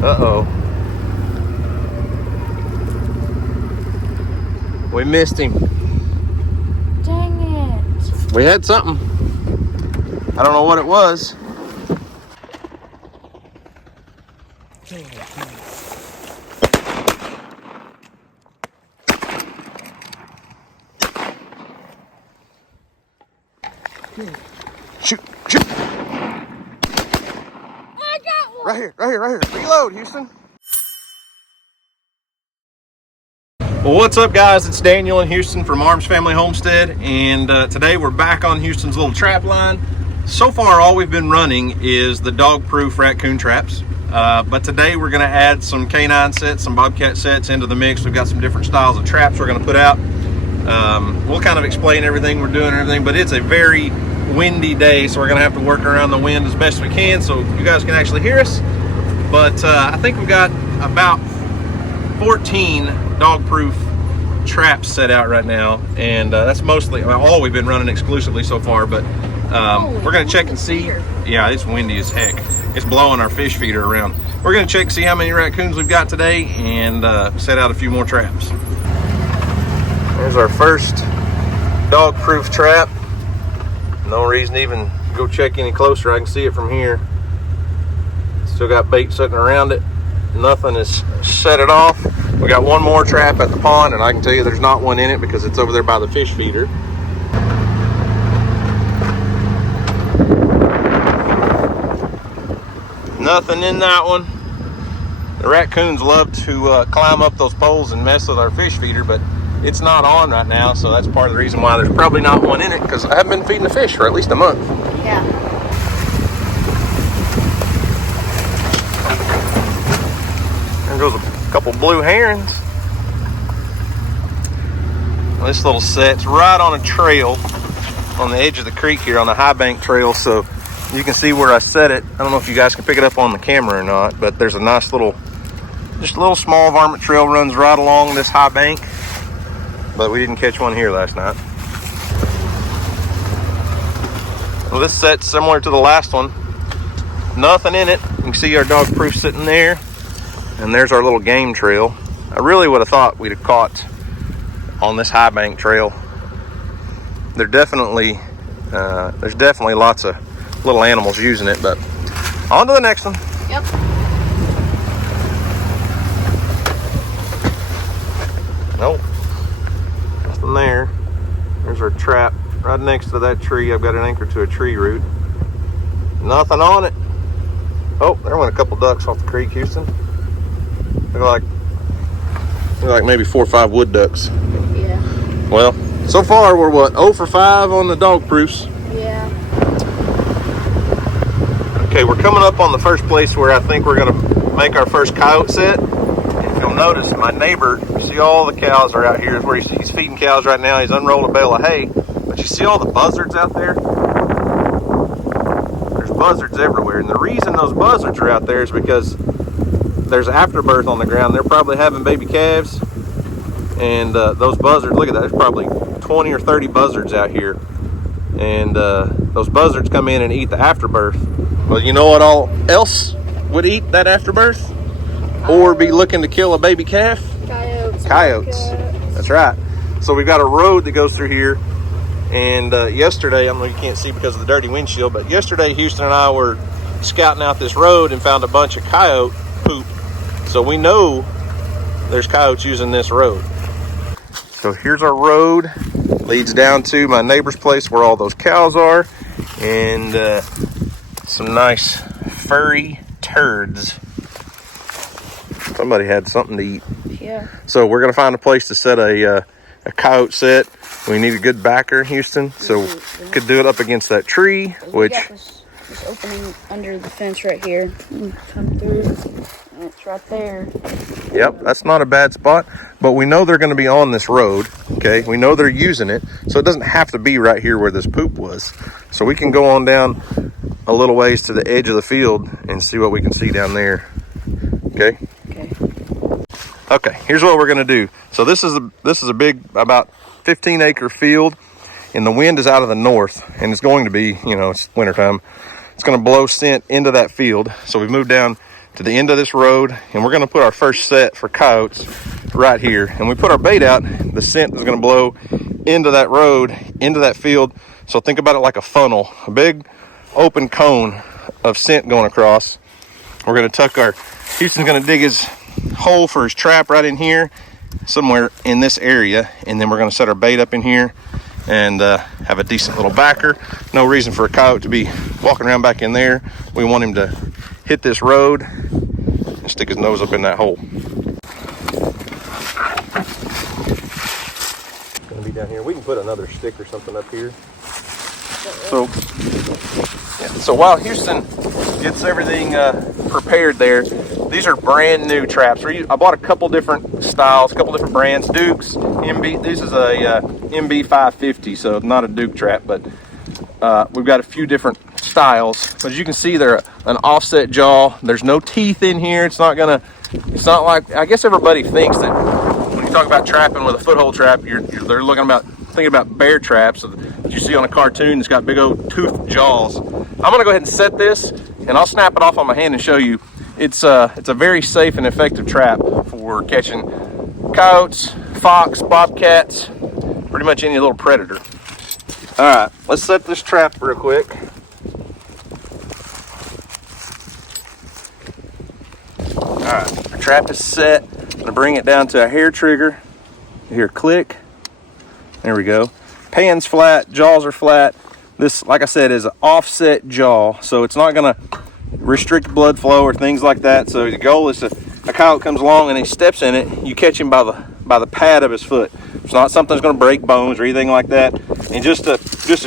Uh-oh. We missed him. Dang it. We had something. I don't know what it was. Shoot, shoot. I got one. Right here, right here, right here. Reload, Houston. Well, what's up, guys? It's Daniel and Houston from Arms Family Homestead, and today we're back on Houston's little trap line. So far, all we've been running is the dog-proof raccoon traps, but today we're going to add some canine sets, some bobcat sets into the mix. We've got some different styles of traps we're going to put out. We'll kind of explain everything we're doing and everything, but it's a very windy day, so we're going to have to work around the wind as best we can so you guys can actually hear us. But I think we've got about 14 dog-proof traps set out right now, and that's mostly all we've been running exclusively so far, but we're going to check and see. Yeah, it's windy as heck. It's blowing our fish feeder around. We're going to check and see how many raccoons we've got today and set out a few more traps. There's our first dog-proof trap. No reason to even go check any closer. I can see it from here. Still got bait sitting around it. Nothing has set it off. We got one more trap at the pond, and I can tell you there's not one in it because it's over there by the fish feeder. Nothing in that one. The raccoons love to climb up those poles and mess with our fish feeder, but it's not on right now, so that's part of the reason why there's probably not one in it, because I haven't been feeding the fish for at least a month. Yeah. There goes a couple blue herons. This little set's right on a trail on the edge of the creek here, on the high bank trail, so you can see where I set it. I don't know if you guys can pick it up on the camera or not, but there's a nice little, just a little small varmint trail runs right along this high bank, but we didn't catch one here last night. Well, this set's similar to the last one. Nothing in it. You can see our dog proof sitting there, and there's our little game trail. I really would have thought we'd have caught on this high bank trail. There's definitely lots of little animals using it, but on to the next one. Yep. Nope. Nothing there. There's our trap right next to that tree. I've got it anchored to a tree root. Nothing on it. Oh, there went a couple ducks off the creek, Houston. Look like maybe 4 or 5 wood ducks. Yeah. Well, so far we're what, 0 for 5 on the dog proofs. Yeah. Okay, we're coming up on the first place where I think we're gonna make our first coyote set. If you'll notice, my neighbor, you see all the cows are out here. Is where he's feeding cows right now. He's unrolled a bale of hay, but you see all the buzzards out there? There's buzzards everywhere, and the reason those buzzards are out there is because there's afterbirth on the ground. They're probably having baby calves, and those buzzards, look at that, there's probably 20 or 30 buzzards out here, and those buzzards come in and eat the afterbirth. Well, you know what all else would eat that afterbirth or be looking to kill a baby calf? Coyotes. That's right. So we've got a road that goes through here, and yesterday, I know you can't see because of the dirty windshield, but yesterday Houston and I were scouting out this road and found a bunch of coyote poop. So we know there's coyotes using this road. So here's our road, leads down to my neighbor's place where all those cows are, and some nice furry turds. Somebody had something to eat. Yeah. So we're gonna find a place to set a coyote set. We need a good backer, Houston, so could do it up against that tree, which got this opening under the fence right here. Come through. It's right there. Yep, that's not a bad spot, but we know they're going to be on this road, okay? We know they're using it, so it doesn't have to be right here where this poop was. So we can go on down a little ways to the edge of the field and see what we can see down there, okay? Okay, here's what we're going to do. So this is a big, about 15-acre field, and the wind is out of the north, and it's going to be, you know, it's wintertime. It's going to blow scent into that field, so we moved down to the end of this road, and we're going to put our first set for coyotes right here. And we put our bait out, the scent is going to blow into that road, into that field. So think about it like a funnel, a big open cone of scent going across. We're going to tuck our, Houston's going to dig his hole for his trap right in here, somewhere in this area, and then we're going to set our bait up in here and have a decent little backer. No reason for a coyote to be walking around back in there. We want him to hit this road and stick his nose up in that hole. Gonna be down here. We can put another stick or something up here. So while Houston gets everything prepared there, these are brand new traps. I bought a couple different styles, a couple different brands. Duke's, MB, this is a MB 550, so not a Duke trap, but we've got a few different styles. But as you can see, they're an offset jaw. There's no teeth in here. It's not like, I guess everybody thinks that when you talk about trapping with a foothold trap, they're thinking about bear traps that you see on a cartoon that's got big old toothed jaws. I'm gonna go ahead and set this, and I'll snap it off on my hand and show you. It's a very safe and effective trap for catching coyotes, fox, bobcats, pretty much any little predator. All right, let's set this trap real quick. All right, our trap is set. I'm gonna bring it down to a hair trigger. Here, click. There we go. Pan's flat, jaws are flat. This, like I said, is an offset jaw, so it's not gonna restrict blood flow or things like that. So the goal is, a coyote comes along and he steps in it, you catch him by the pad of his foot. It's not something that's going to break bones or anything like that. And just to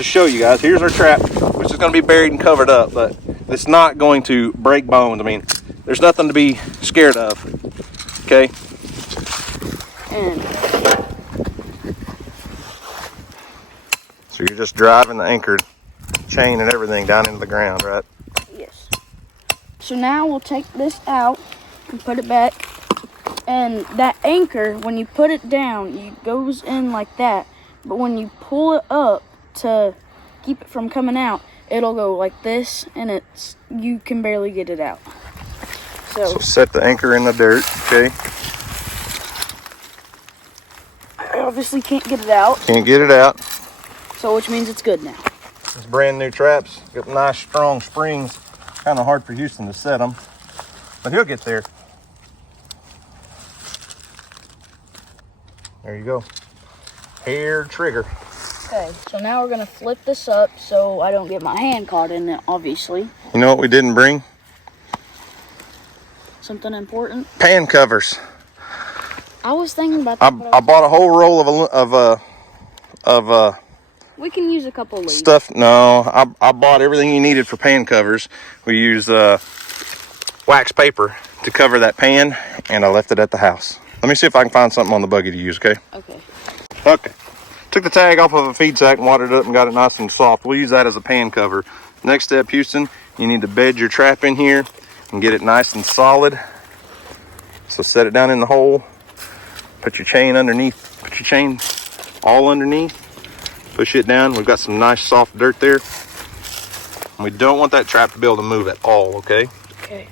show you guys, here's our trap, which is going to be buried and covered up, but it's not going to break bones. I mean, there's nothing to be scared of. Okay. So you're just driving the anchored chain and everything down into the ground, right? Yes. So now we'll take this out and put it back. And that anchor, when you put it down, it goes in like that. But when you pull it up to keep it from coming out, it'll go like this, and you can barely get it out. So set the anchor in the dirt, okay? I obviously can't get it out. Can't get it out. So which means it's good now. It's brand new traps. Got nice strong springs. Kind of hard for Houston to set them, but he'll get there. There you go. Hair trigger. Okay, so now we're gonna flip this up so I don't get my hand caught in it, obviously. You know what we didn't bring? Something important? Pan covers. I was thinking about that. I bought a whole roll of we can use a couple leaves. Stuff. No, I bought everything you needed for pan covers. We use wax paper to cover that pan, and I left it at the house. Let me see if I can find something on the buggy to use, okay? Okay. Took the tag off of a feed sack and watered it up and got it nice and soft. We'll use that as a pan cover. Next step, Houston, you need to bed your trap in here and get it nice and solid. So set it down in the hole. Put your chain underneath. Put your chain all underneath. Push it down. We've got some nice soft dirt there. And we don't want that trap to be able to move at all, okay? Okay.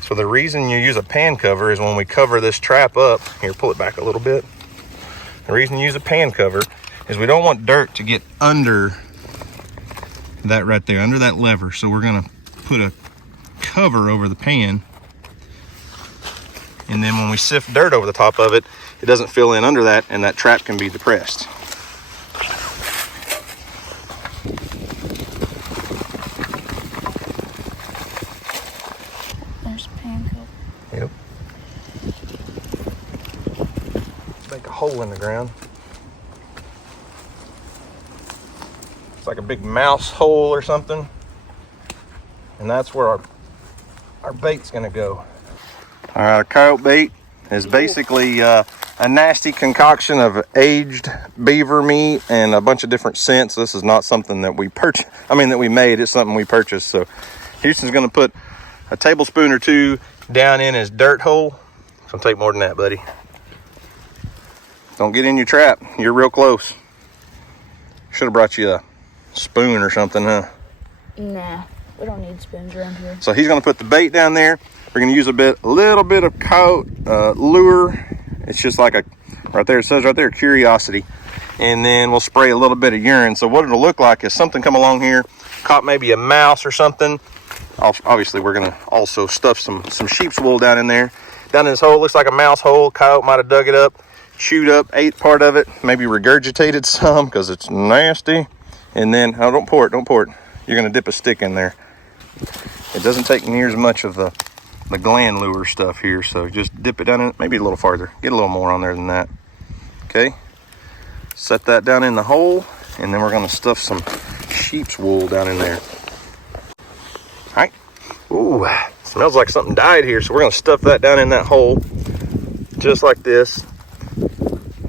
So the reason you use a pan cover is when we cover this trap up, here, pull it back a little bit. The reason you use a pan cover is we don't want dirt to get under that right there, under that lever. So we're gonna put a cover over the pan. And then when we sift dirt over the top of it, it doesn't fill in under that, and that trap can be depressed. There's a pan cover. Yep. Make a hole in the ground. It's like a big mouse hole or something. And that's where our bait's gonna go. All right, our coyote bait is basically a nasty concoction of aged beaver meat and a bunch of different scents. This is not something that we that we made. It's something we purchased. So Houston's gonna put a tablespoon or two down in his dirt hole. It's gonna take more than that, buddy. Don't get in your trap. You're real close. Should have brought you a spoon or something, huh? Nah, we don't need spoons around here. So he's gonna put the bait down there. We're gonna use a little bit of coyote lure. It's just like right there, it says right there, curiosity. And then we'll spray a little bit of urine. So what it'll look like is something come along here, caught maybe a mouse or something. Obviously we're gonna also stuff some sheep's wool down in there. Down in this hole, it looks like a mouse hole. Coyote might have dug it up, chewed up, ate part of it, maybe regurgitated some because it's nasty. And then, oh, don't pour it. You're gonna dip a stick in there. It doesn't take near as much of the gland lure stuff here, so just dip it down in, maybe a little farther. Get a little more on there than that. Okay, set that down in the hole, and then we're gonna stuff some sheep's wool down in there. All right. Ooh, smells like something died here, so we're gonna stuff that down in that hole, just like this.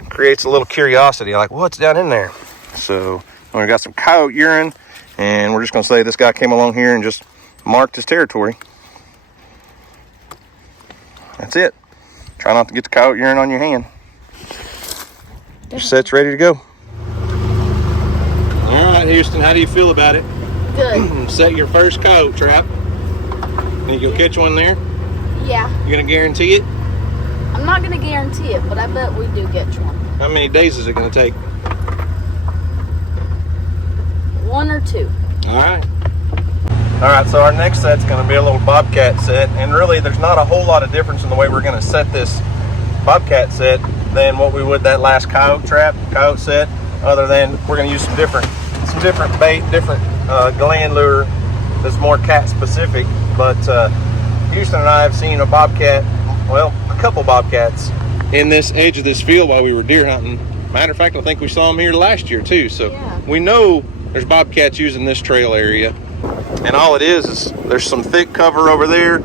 Creates a little curiosity, like what's down in there. So we got some coyote urine, and we're just gonna say this guy came along here and just marked his territory. That's it. Try not to get the coyote urine on your hand. Your set's ready to go. All right, Houston, how do you feel about it? Good. Set your first coyote trap. Think you'll catch one there? Yeah. You gonna guarantee it? I'm not gonna guarantee it, but I bet we do catch one. How many days is it gonna take? 1 or 2. All right. All right, so our next set's gonna be a little bobcat set, and really there's not a whole lot of difference in the way we're gonna set this bobcat set than what we would that last coyote set, other than we're gonna use some different bait, different gland lure that's more cat specific. But Houston and I have seen a bobcat, well, a couple bobcats in this edge of this field while we were deer hunting. Matter of fact, I think we saw them here last year too, so yeah. We know there's bobcats using this trail area. And all it is there's some thick cover over there,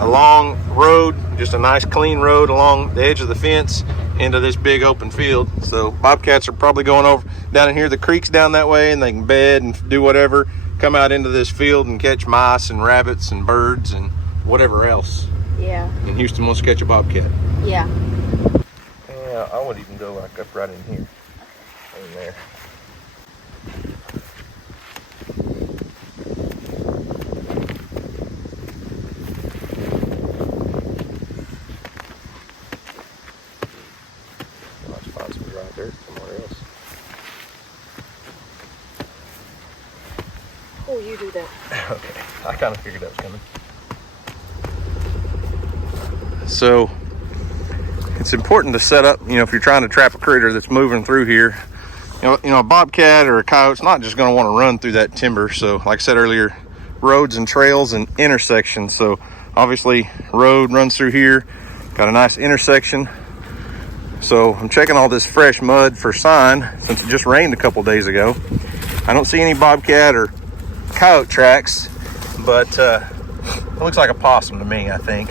a long road, just a nice clean road along the edge of the fence into this big open field. So bobcats are probably going over down in here. The creek's down that way, and they can bed and do whatever, come out into this field and catch mice and rabbits and birds and whatever else. Yeah. And Houston wants to catch a bobcat. Yeah. Yeah, I would even go like up right in here, in there. Oh, you do that. Okay, I kind of figured that was coming. So it's important to set up, if you're trying to trap a critter that's moving through here, a bobcat or a coyote's not just going to want to run through that timber. So like I said earlier, roads and trails and intersections. So obviously road runs through here, got a nice intersection. So I'm checking all this fresh mud for sign since it just rained a couple days ago. I don't see any bobcat or coyote tracks, but it looks like a possum to me. I think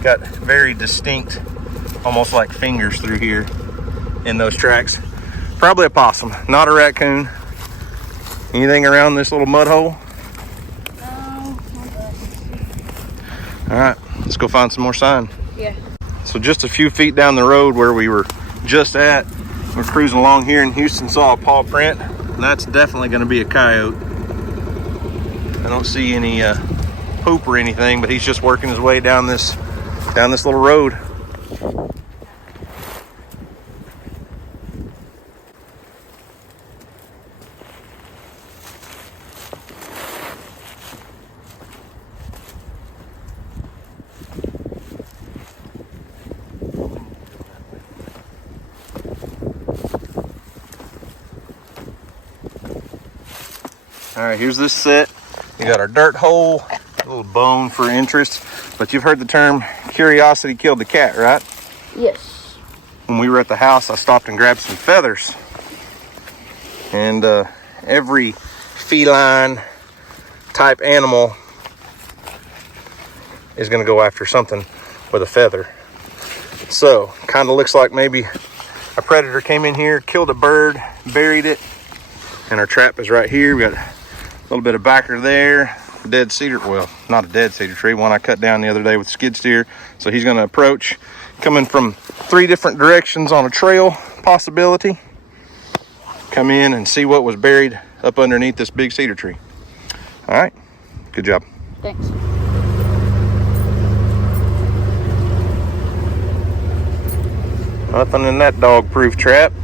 got very distinct, almost like fingers through here in those tracks. Probably a possum, not a raccoon. Anything around this little mud hole? No. All right, let's go find some more sign. Yeah. So just a few feet down the road where we were just at, we're cruising along here, and Houston saw a paw print, and that's definitely going to be a coyote. I don't see any poop or anything, but he's just working his way down this little road. All right, here's this set. We got our dirt hole, a little bone for interest, but you've heard the term curiosity killed the cat, right? Yes. When we were at the house, I stopped and grabbed some feathers. And every feline type animal is gonna go after something with a feather. So, kind of looks like maybe a predator came in here, killed a bird, buried it, and our trap is right here. We got a little bit of backer there, dead cedar, well, not a dead cedar tree, one I cut down the other day with skid steer. So he's gonna approach, coming from 3 different directions on a trail possibility. Come in and see what was buried up underneath this big cedar tree. All right, good job. Thanks. Nothing in that dog-proof trap. I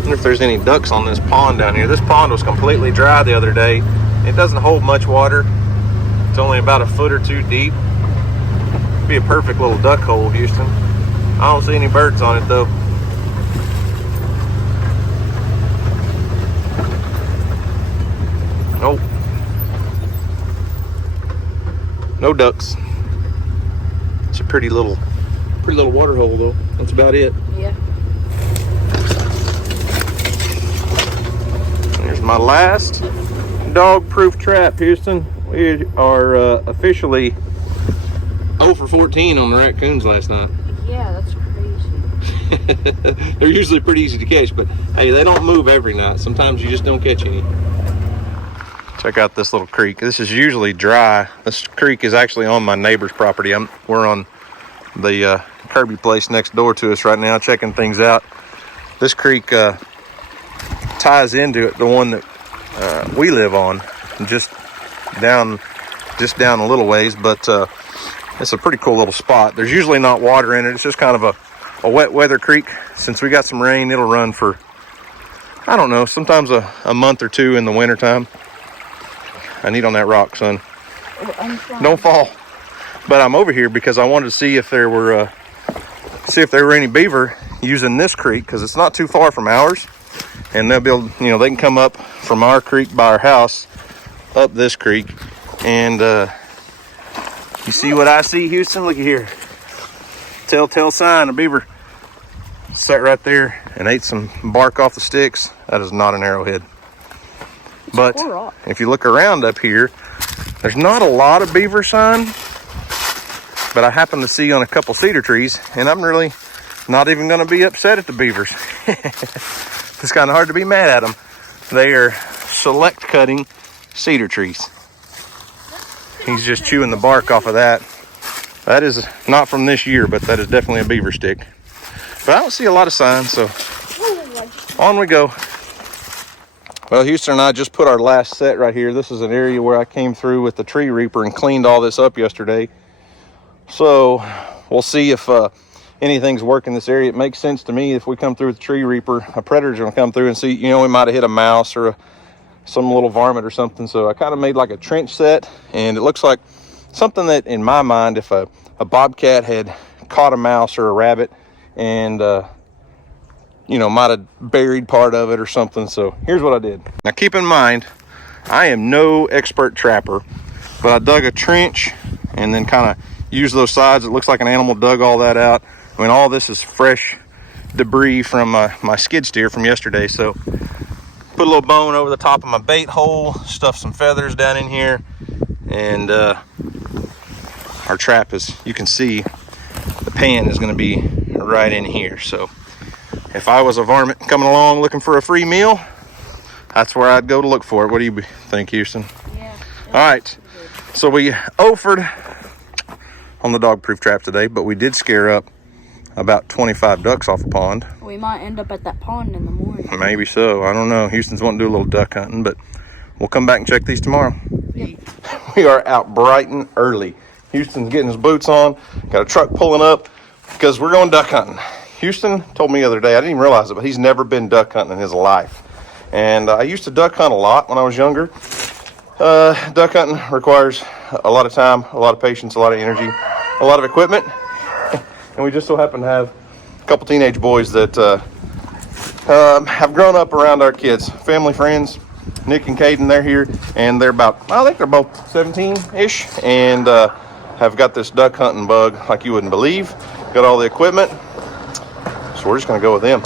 wonder if there's any ducks on this pond down here. This pond was completely dry the other day. It doesn't hold much water. It's only about a foot or two deep. It'd be a perfect little duck hole, Houston. I don't see any birds on it though. Nope. No ducks. It's a pretty little water hole though. That's about it. Yeah. There's my last dog-proof trap, Houston. We are officially 0 for 14 on the raccoons last night. Yeah, that's crazy. They're usually pretty easy to catch, but hey, they don't move every night. Sometimes you just don't catch any. Check out this little creek. This is usually dry. This creek is actually on my neighbor's property. We're on the Kirby place next door to us right now, checking things out. This creek ties into it, the one that we live on, just down a little ways, but it's a pretty cool little spot. There's usually not water in it. It's just kind of a wet weather creek. Since we got some rain, it'll run for, I don't know, sometimes a month or two in the wintertime. I need on that rock, son. Don't fall. But I'm over here because I wanted to see if there were any beaver using this creek, because it's not too far from ours, and they'll be able, they can come up from our creek by our house up this creek. And you see what I see, Houston? Look at here. Telltale sign, a beaver sat right there and ate some bark off the sticks. That is not an arrowhead. But if you look around up here, there's not a lot of beaver sign, but I happen to see on a couple cedar trees, and I'm really not even going to be upset at the beavers. It's kind of hard to be mad at them. They are select cutting cedar trees. He's just chewing the bark off of that. That is not from this year, but that is definitely a beaver stick. But I don't see a lot of signs, so on we go. Well, Houston and I just put our last set right here. This is an area where I came through with the tree reaper and cleaned all this up yesterday. So we'll see if anything's working in this area. It makes sense to me if we come through with the tree reaper, a predator's gonna come through and see, we might have hit a mouse or some little varmint or something. So I kind of made like a trench set, and it looks like something that, in my mind, if a bobcat had caught a mouse or a rabbit and might have buried part of it or something. So here's what I did. Now keep in mind, I am no expert trapper, but I dug a trench and then kind of used those sides. It looks like an animal dug all that out. I mean, all this is fresh debris from my skid steer from yesterday. So put a little bone over the top of my bait hole, stuffed some feathers down in here, and our trap, as you can see, the pan is going to be right in here. So if I was a varmint coming along looking for a free meal, that's where I'd go to look for it. What do you think, Houston? Yeah. All right. So we offered on the dog-proof trap today, but we did scare up about 25 ducks off the pond. We might end up at that pond in the morning. Maybe so. I don't know. Houston's wanting to do a little duck hunting, but we'll come back and check these tomorrow. Yep. We are out bright and early. Houston's getting his boots on. Got a truck pulling up because we're going duck hunting. Houston told me the other day, I didn't even realize it, but he's never been duck hunting in his life. And I used to duck hunt a lot when I was younger. Duck hunting requires a lot of time, a lot of patience, a lot of energy, a lot of equipment. And we just so happen to have a couple teenage boys that have grown up around our kids. Family friends, Nick and Caden, they're here. And they're about, I think they're both 17-ish. And have got this duck hunting bug like you wouldn't believe. Got all the equipment. So we're just going to go with them.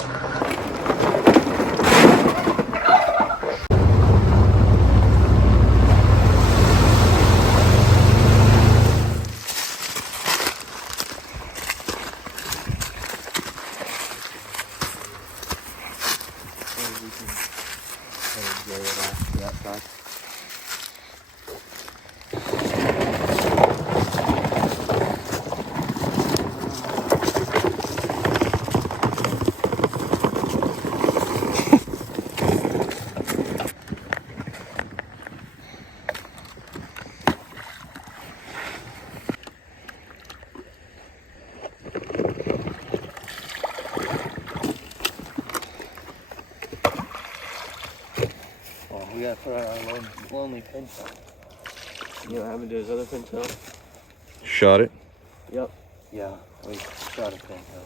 We gotta put on our lonely pintail. You know what happened to his other pintail? Shot it. Yep. Yeah, we shot a pintail.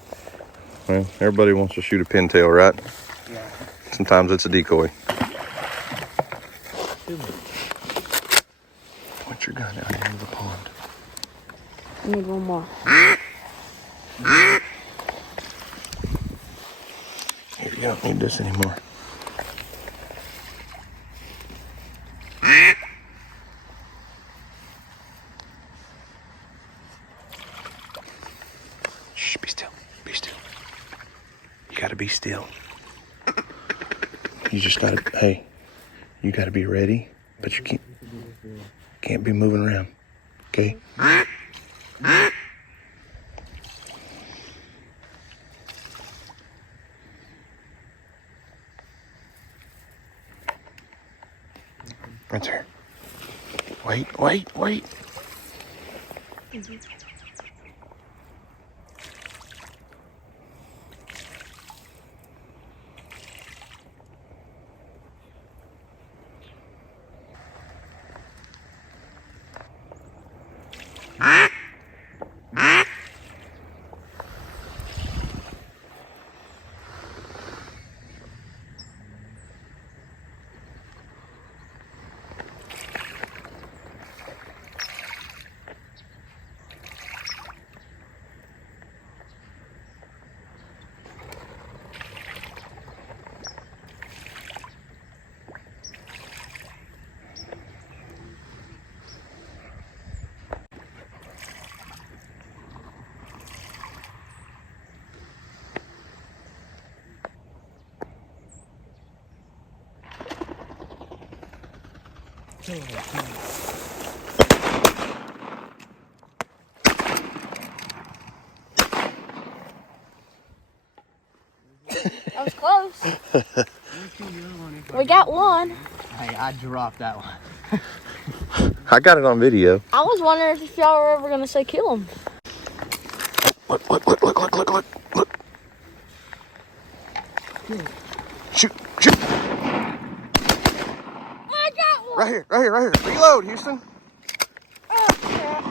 Well, everybody wants to shoot a pintail, right? Yeah. Sometimes it's a decoy. Point your gun out here into the pond. I need one more. Here, you don't need this anymore. Shh, be still. Be still. You gotta be still. You just gotta, hey, you gotta be ready, but you can't be moving around, okay? Right there. Wait, wait, wait. That was close. We got one. Hey, I dropped that one. I got it on video. I was wondering if y'all were ever gonna say kill him. Look, look, look, look, look, look, look, look. Shoot, shoot. I got one. Right here, right here, right here. Reload, Houston. Oh, crap.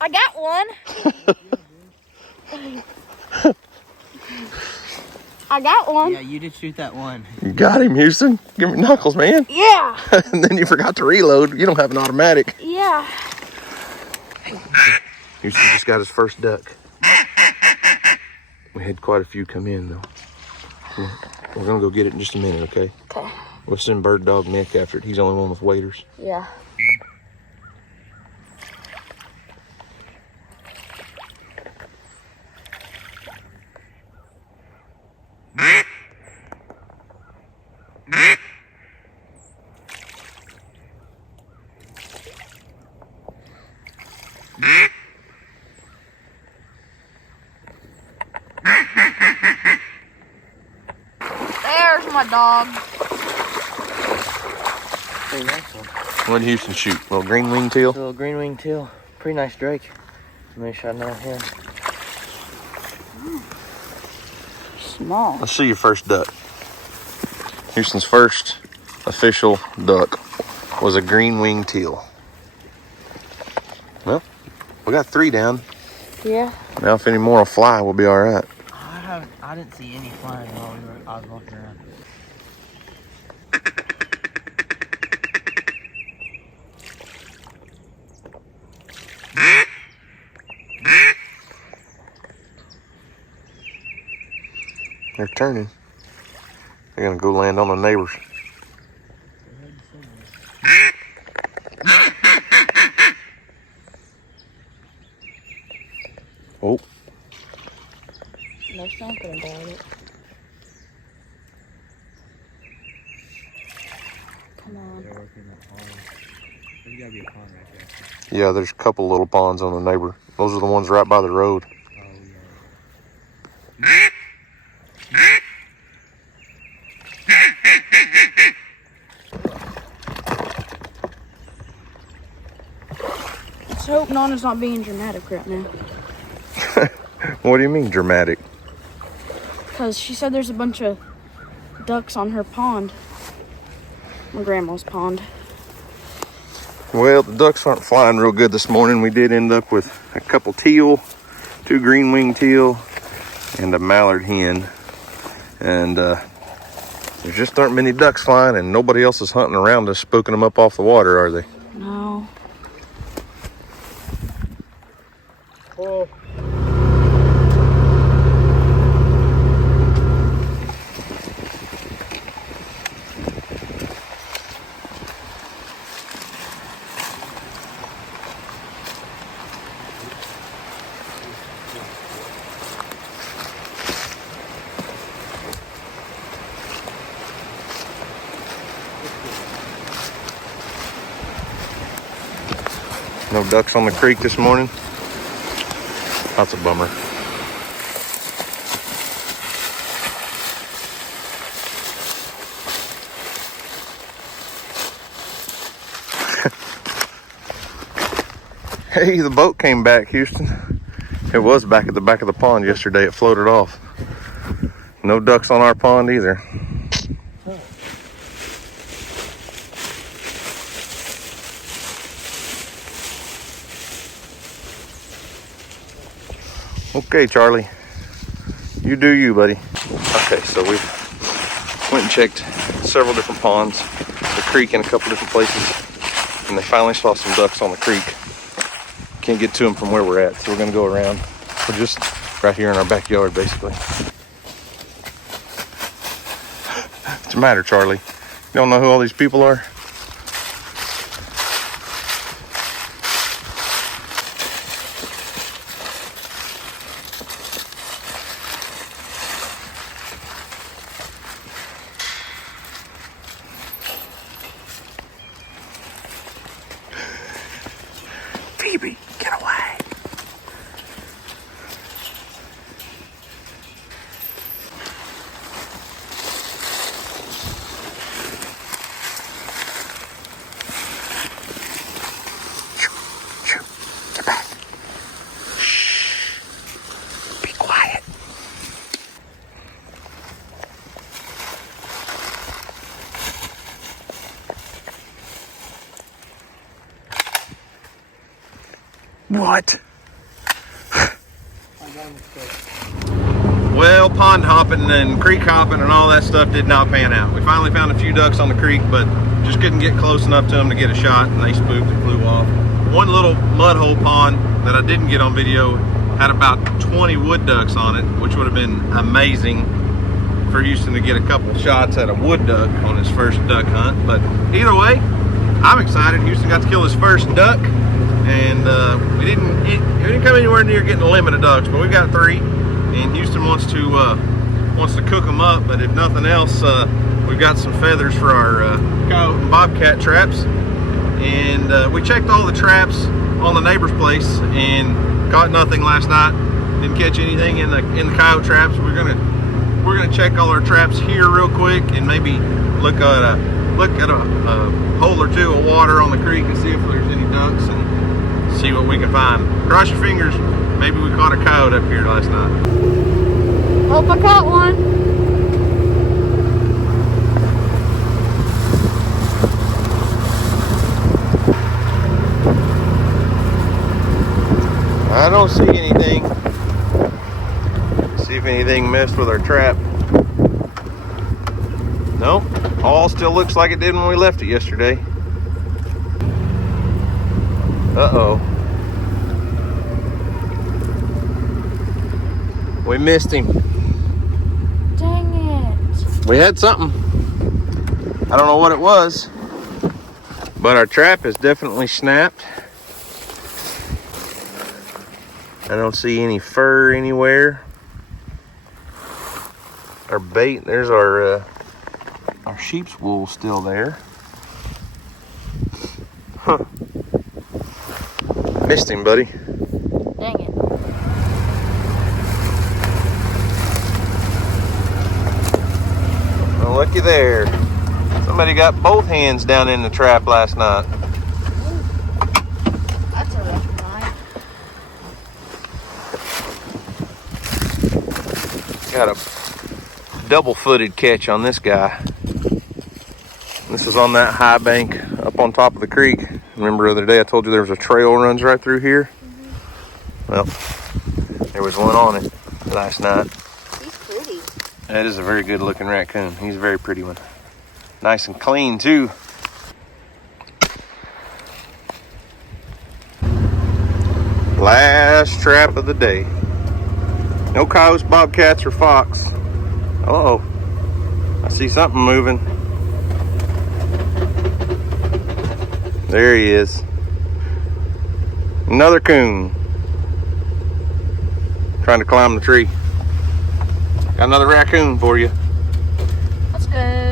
I got one. I got one. Yeah, you did shoot that one. You got him, Houston. Give me knuckles, man. Yeah. And then you forgot to reload. You don't have an automatic. Yeah. Houston just got his first duck. We had quite a few come in, though. We're going to go get it in just a minute, okay? Okay. We'll send Bird Dog Nick after it. He's the only one with waders. Yeah. There's my dog. Pretty nice one. What did Houston shoot? Little green wing teal? Little green winged teal. Pretty nice drake. Maybe shot another here. Small. Let's see your first duck. Houston's first official duck was a green wing teal. Well, we got 3 down. Yeah. Now if any more will fly, we'll be all right. I didn't see any flying while I was walking around. They're turning. They're gonna go land on the neighbors. Oh. No something about it. Come on. There's gotta be a pond right there. Yeah, there's a couple little ponds on the neighbor. Those are the ones right by the road. Oh, yeah. Let's hope Nana's not being dramatic right now. What do you mean dramatic? Because she said there's a bunch of ducks on her pond. my grandma's pond. Well, the ducks aren't flying real good this morning. We did end up with a couple teal, 2 green-winged teal, and a mallard hen. And there just aren't many ducks flying, and nobody else is hunting around us, spooking them up off the water, are they? No. Oh. No ducks on the creek this morning. That's a bummer. Hey, the boat came back, Houston. It was back at the back of the pond yesterday. It floated off. No ducks on our pond either. Okay, Charlie. You do you, buddy. Okay, so we went and checked several different ponds, the creek in a couple different places, and they finally saw some ducks on the creek. Can't get to them from where we're at, so we're gonna go around. We're just right here in our backyard, basically. What's the matter, Charlie? You don't know who all these people are? Phoebe, get away. Get back. Shh. Be quiet. What? Well, pond hopping and creek hopping and all that stuff did not pan out. We finally found a few ducks on the creek, but just couldn't get close enough to them to get a shot, and they spooked and flew off. One little mud hole pond that I didn't get on video had about 20 wood ducks on it, which would have been amazing for Houston to get a couple shots at a wood duck on his first duck hunt. But either way, I'm excited. Houston got to kill his first duck, and we didn't come anywhere near getting a limit of ducks, but we got 3, and Houston wants to cook them up. But if nothing else, we've got some feathers for our coyote and bobcat traps, and we checked all the traps on the neighbor's place and caught nothing last night. Didn't catch anything in the coyote traps. We're gonna check all our traps here real quick and maybe look at a hole or 2 of water on the creek and see if there's any ducks and see what we can find. Cross your fingers, maybe we caught a coyote up here last night. Hope I caught one. I don't see anything. See if anything messed with our trap. Nope, all still looks like it did when we left it yesterday. Uh-oh. We missed him. Dang it. We had something. I don't know what it was, but our trap is definitely snapped. I don't see any fur anywhere. Our bait, there's our sheep's wool still there. Huh. Missed him, buddy. Dang it. Well, looky there. Somebody got both hands down in the trap last night. That's a rough night. Got a double-footed catch on this guy. This is on that high bank up on top of the creek. Remember the other day I told you there was a trail runs right through here? Well, there was one on it last night. He's pretty. That is a very good looking raccoon. He's a very pretty one. Nice and clean too. Last trap of the day. No coyotes, bobcats, or fox. Uh-oh. I see something moving. There he is. Another coon. Trying to climb the tree. Got another raccoon for you. Let's go.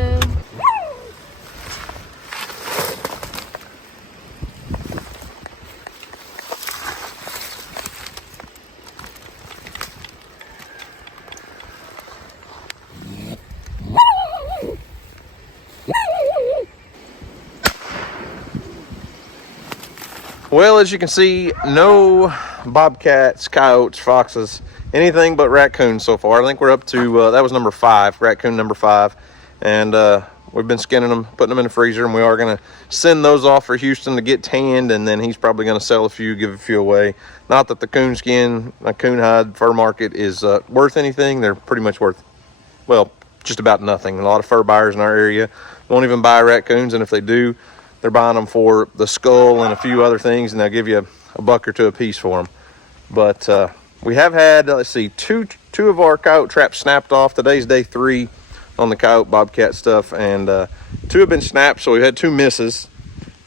Well, as you can see, no bobcats, coyotes, foxes, anything but raccoons so far. I think we're up to, that was number 5, raccoon number 5. And we've been skinning them, putting them in the freezer, and we are going to send those off for Houston to get tanned, and then he's probably going to sell a few, give a few away. Not that the coon skin, coon hide fur market is worth anything. They're pretty much worth, well, just about nothing. A lot of fur buyers in our area won't even buy raccoons, and if they do, they're buying them for the skull and a few other things, and they'll give you a buck or two a piece for them. But we have had, let's see, two of our coyote traps snapped off. Today's day 3 on the coyote bobcat stuff, and 2 have been snapped, so we've had 2 misses,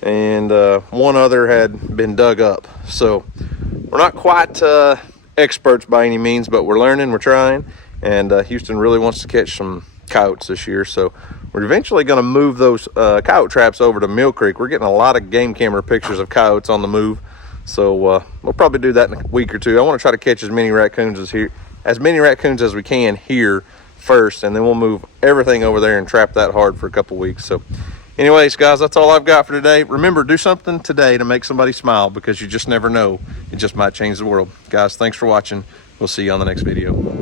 and 1 other had been dug up. So we're not quite experts by any means, but we're learning, we're trying, and Houston really wants to catch some coyotes this year, so we're eventually going to move those coyote traps over to Mill Creek. We're getting a lot of game camera pictures of coyotes on the move, so we'll probably do that in a week or 2. I want to try to catch as many raccoons as we can here first, and then we'll move everything over there and trap that hard for a couple weeks. So anyways, guys, that's all I've got for today. Remember, do something today to make somebody smile, because you just never know. It just might change the world. Guys, thanks for watching. We'll see you on the next video.